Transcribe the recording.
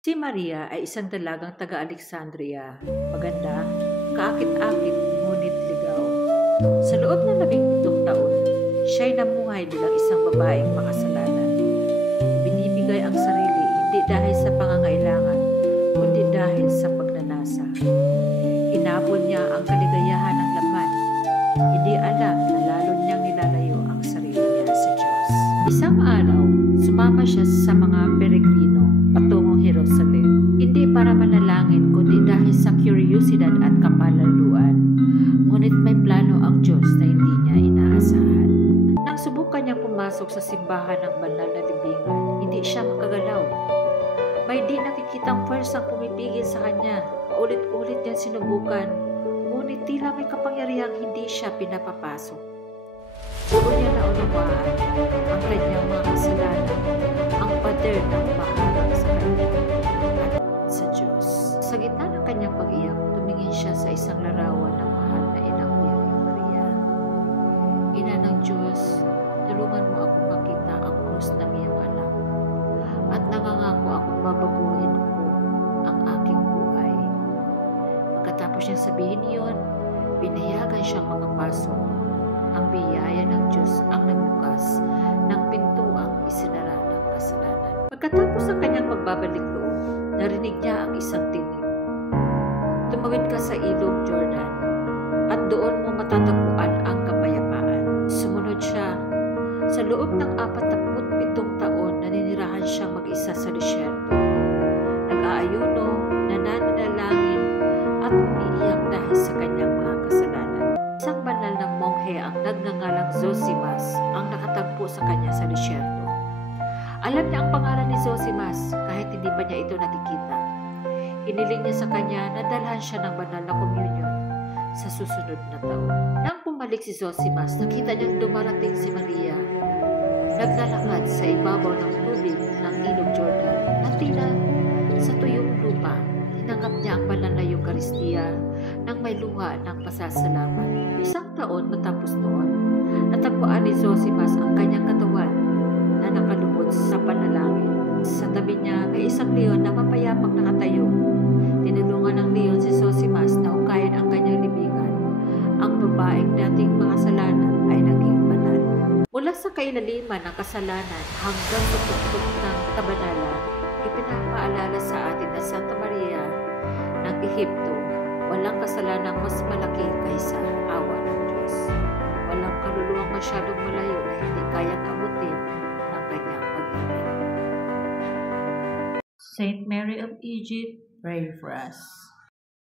Si Maria ay isang dalagang taga-Alexandria. Maganda, kaakit-akit, ngunit ligaw. Sa loob ng 17 taon, siya'y namuhay bilang isang babaeng makasalanan. Binibigay ang sarili hindi dahil sa pangangailangan, kundi dahil sa pagnanasa. Inabol niya ang kaligayahan ng laman. Hindi alam na lalo niyang nilalayo ang sarili niya sa Diyos. Isang araw, sumama siya sa mga peregrino patungong Jerusalem. Hindi para manalangin, kundi dahil sa kuryosidad at kapalaluan. Ngunit may plano ang Diyos na hindi niya inaasahan. Nang subukan niyang pumasok sa simbahan ng banal na libingan, hindi siya makagalaw. May di nakikitang pwersang pumipigil sa kanya. Paulit-ulit niyang sinubukan, ngunit tila may kapangyarihang hindi siya pinapapasok. Puro niya naunawaan ang kanyang mga kasalanan, ang pader na umaharap sa kanya at sa Diyos. Sa gitna ng kanyang pag-iyak, tumingin siya sa isang larawan ng mahal na inang Birheng Maria. Ina ng Diyos, tulungan mo akong makita ang krus ng iyong anak at nangangako akong babaguhin ko ang aking buhay. Pagkatapos niyang sabihin iyon, pinayagan siyang makapasok. Ang biyaya ng Diyos ang nagbukas ng pintuang isinara ng kasalanan. Pagkatapos ng kanyang pagbabalik loob, narinig niya ang isang tinig. Tumawid ka sa ilog Jordan at doon mo matatagpuan ang kapayapaan. Sumunod siya. Sa loob ng 47 taon, naninirahan siyang mag-isa sa disyerto. Nag-aayuno, nananalangin at umiiyak dahil sa kanyang mga kasalanan. Isang banal na monghe ang nagngangalang Zosimas ang nakatagpo sa kanya sa disyerto. Alam niya ang pangalan ni Zosimas kahit hindi pa niya ito nakikita. Hiniling niya sa kanya na dalhan siya ng banal na komunyon sa susunod na taon. Nang bumalik si Zosimas, nakita niyang dumarating si Maria. Naglalakad sa ibabaw ng tubig ng ilog Jordan na tila sa tuyong lupa. Tinanggap niya ang banal na Eucharistia nang may luha ng pasasalamat. Isang taon matapos noon, natagpuan ni Zosimas ang kanyang katawan na nakalubot sa panalangin. Sa tabi niya may isang leon na mapayapang nakatayo. Tinulungan ng leon si Zosimas na hukayin ang kanyang libingan. Ang babaeng dating makasalanan ay naging banal. Mula sa kailaliman ng kasalanan hanggang sa tuktok ng kabanalan, ipinapaalala sa atin na Santa Maria ng Ehipto, walang kasalanang mas malaki kaysa awa ng Diyos. Walang kaluluwang masyadong malayo na hindi kayang abutin ng kanyang pag-ibig. Saint Mary of Egypt, pray for us.